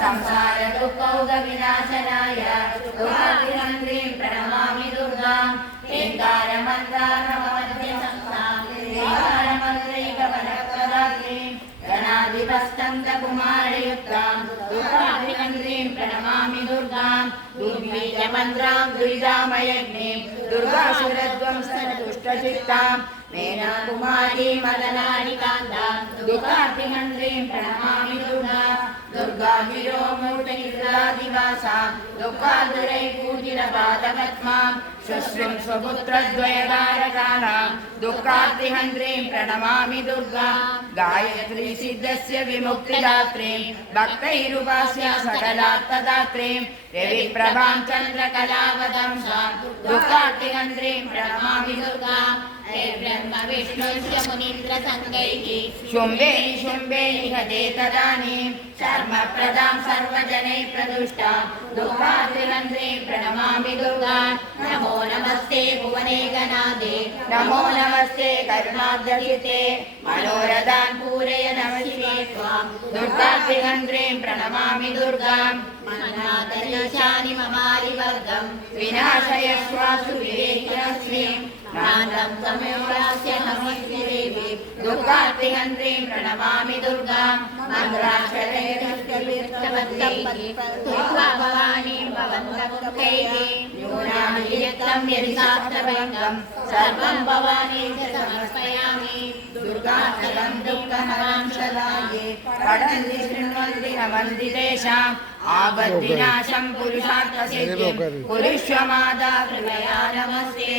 संसार दुःखौघ विनाशनाय दुर्गाभिहन्त्रीं प्रणमामि दुर्गां गणाधिपस्तन्तकुमारयुक्तां दुर्गाभिहन्त्रीं प्रणमामि दुर्गां दुर्बीजमन्त्रां दुरितामयज्ञीं दुर्गासुरध्वंसनदुष्टचित्तां मेनाकुमारी मदनानिकान्तां दुर्गाभिहन्त्रीं प्रणमामि दुर्गां दुर्गाभिरोमूर्तिनिर्लादिवासां दुःखादुरै पूजितपादपद्मां शुश्रूं स्वपुत्रद्वयकारकाणां दुःखार्तिहन्त्रीं प्रणमामि दुर्गां गायत्री सिद्धस्य विमुक्तिदात्रीं भक्तैरुपास्या सकलार्थदात्रीं रविप्रभां चन्द्रकलावदंसां दुःखार्तिहन्त्रीं प्रणमामि दुर्गां ब्रह्म विष्णुश्च मुनीन्द्रसङ्गैः शुम्भे निशुम्भे निहते तदानीं शर्मप्रदां सर्वजनैः प्रदुष्टां दुःखार्तिहन्त्रीं प्रणमामि दुर्गां नमो नमस्ते भुवनेकनाथे नमो नमस्ते करुणाब्धचिते मनोरथान् पूरय नमः शिवे त्वां दुर्गार्तिहन्त्रीं प्रणमामि दुर्गां मन्नादरीशानि ममारिवर्गं विनाशयस्वासु विवेकिनश्रीं नान्दं तमेवास्य नमस्ते देवी दुर्गार्तिहन्त्रीं प्रणमामि दुर्गां मन्त्राक्षरैर्हस्तविष्टवद्दैः भवानीं भवन्तमुखैः न्यूनाभियुक्तं यदि शास्त्रभङ्गं सर्वं भवानी च समर्पयामि दुर्गार्तिकं दुःखहरां सदाये पठन्ति शृण्वन्ति नमन्ति तेषाम् आबद्धिनाशं पुरुषार्थसिद्धिं कुरुष्व माता कृपया नमस्ते।